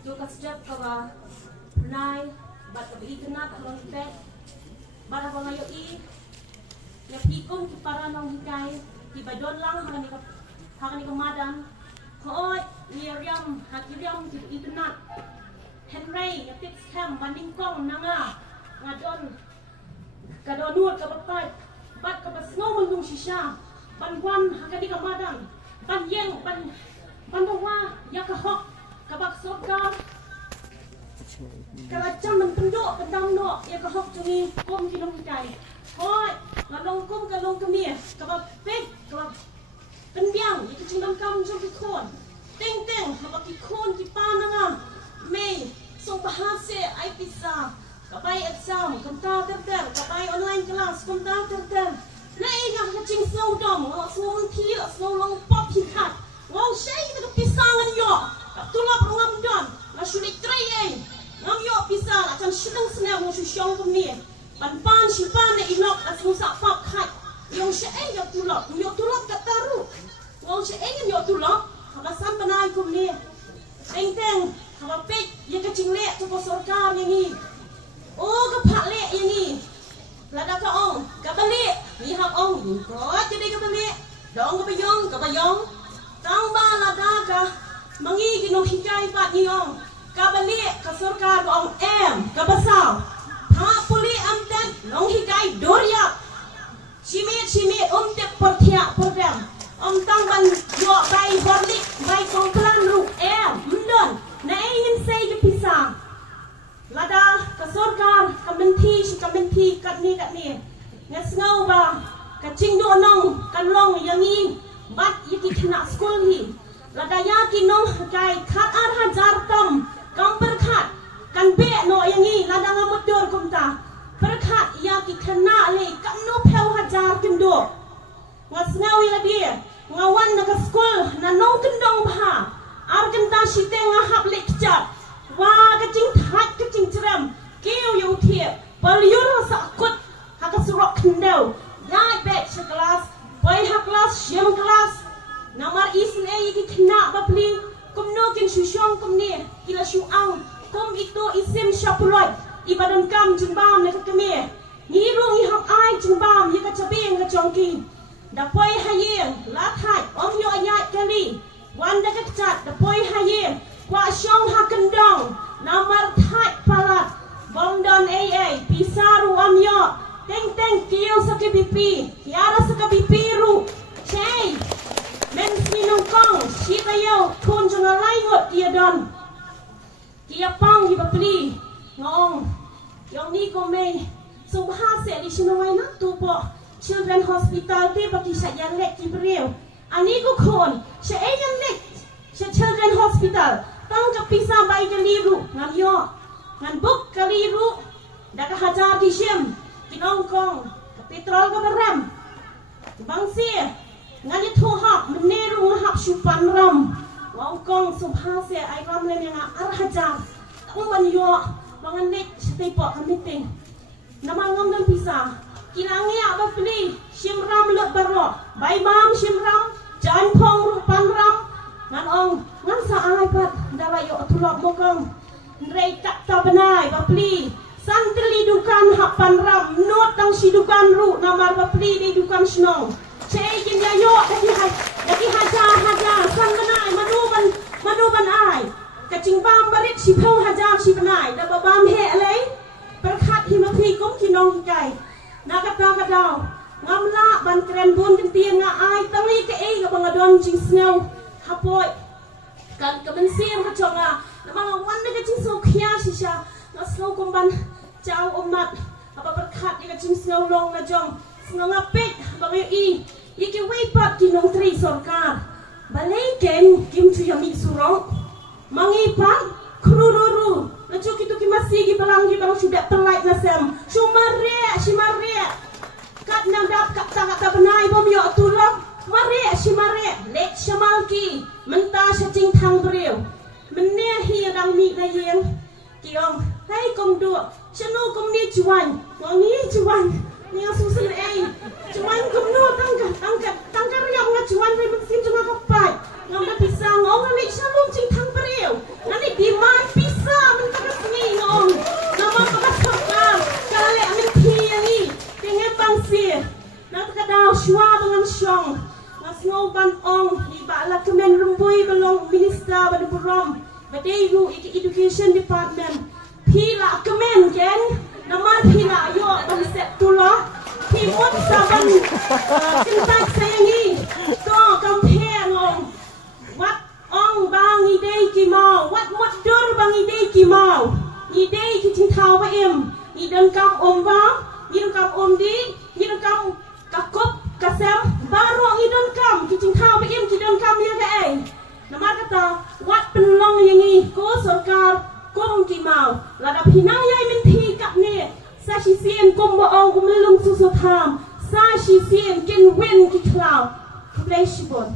Juga sejak kaba nai bat kabi kenat halong pet bara bangayo ya pikon ki para nong hikai ki badon lang hangani ka madam hoy Miriam hakiriam ki ikenat Henry ya fix cam banding kong nanga ngadon kadonut ka bapat bat ka basno mundung shisha banwan hangani ka madam ban yeng ban bawa ya ka hok kabak sokam kalacam mentunduk pendam no ya ka hok jungi kom kinong kai hoi ngalong kom kalong kemie kabak pek kabak pendiang itu cingam kam jom kon ting ting kabak kon ki pananga mei song bahase ai pisa kabai exam kamta ter kabai online class kamta ter nei ngam ka cing snow dom snow thi snow long pop hi khat ngong sei ka pisangan yo tulap ngam don na sulit tray ngam yo pisang akan sedang senang mo syong ko ni pan si pan na inok at sa pap khat yung sei yo tulap ka taru ngong sei yo tulap habasan panay ko ni teng habapit ya ka cingle to ko sarkar ni o ka phale ni lada ka ong ka bali ni hak ong ko jadi ka bali dong ka bayong tang ba lada ka mangi ginong hikay pat niyong kabali ka sarkar ko ang ka basaw ha puli am ten nong hikay dorya simit tep pertia program tang ban yo bay borlik bay kongklan ru mdon na ingin say ke pisang lada ka sarkar kamenti kat ni ngas ngau ba ka chingdo nong kanlong yangi bat yiki kena school hi ladaya kinong kai khat ar hajar tam kam perkhat kan be no yangi lada ngamudor kumta perkhat ya ki kena le kam no pheu hajar kindo ngas ngawi ladi ngawan na ka school na nong kendong bha ar kenta site ngahap le kicap wa ka ching that ka ching chram keu yu thie pal yur sa kut ha ka surok kendo ya bet kelas boy ha kelas syam kelas namar isin yiki kena bapli kumno kin syusyong kumni kila syuang kum itu isim syapulot ibadan kam jimbam na kakame ngirung iham ai jimbam yika cabing ka chongki dapoy hayeng lathat om yo ayat kali wanda kachat dapoy hayeng kwa syong ha kendong namar that palat bomdon pisaru am yo teng kiyo sa kibipi kiara sa kibipi ru chay men sinong kong sita yo kun jangan laingot dia don kia pang hi bapli ngong yang ni ko me so bahasa di sinawai na tu po children hospital te baki sa yan lek ki breu ani ko kon sa yan lek sa children hospital tang ka pisa bai ka liru ngam yo ngan buk ka liru da ka hajar di sim kinong kong ka petrol ka baram bangsi ngani thu hap meneru ngahap syupan ram wangkong subhase ai ram le nga arhaja tangwan yo bangan nek setepo kamiting namangam dan pisa kilangi apa pli simram le baro bai mam simram jan phong rupan ram ngan ong ngan sa ai pat dala yo tulok mokong rei tak tabenai bapli santri dukan hapan ram not tang sidukan ru namar bapli di dukan snong chay jin ya yo daki haja san banai manuban ai kacing bam barit si phau haja si banai da babam he alai perkhat himathi kum kinong kai na ka daw ngamla ban kren bun kentien nga ai tangi ke ga bangadon jing snow hapoi kan kemensiam ka chonga namang wan ka jing so khia si sha na snow kumban chau omat apa perkhat ka jing snow long na jong snow ngapet bangai iki wipat kinong tri sarkar balay ken kim chuyami surong mangipan krururu nacho kitu kimasigi palang sudah pelait nasem shumare kat nandap kata benai bom yo tulok mare lek shamalki menta sacing thang breu menne hi dang mi na yeng kiong hai kom do chanu kom ni chuan ni susun cuman kumno tangkar yang ngacuan rai mesin cuma kapai ngam da pisang ngong nalik shalom cing thang pereu nani di man from Badairu Education Department Pila kemen ken Namar pila yo konsep tula Pimut saban cinta sayangi Ko compare ngong Wat ong bang idei ki mau Wat mut dur bang idei ki mau Idei ki ching thao ba em Idan kam om bang Idan kam om di Idan kam kakup kasem Barong idan kam ki ching thao ba em ki dan kam ya ga ai Namar kata wat penlong yangi ko sarkar kong ki mau Lada pinang yai min thi kap ne Sa shi sien kum ba ong kumlung susu tham Sa shi sien ken wen ki cloud Kublai shibon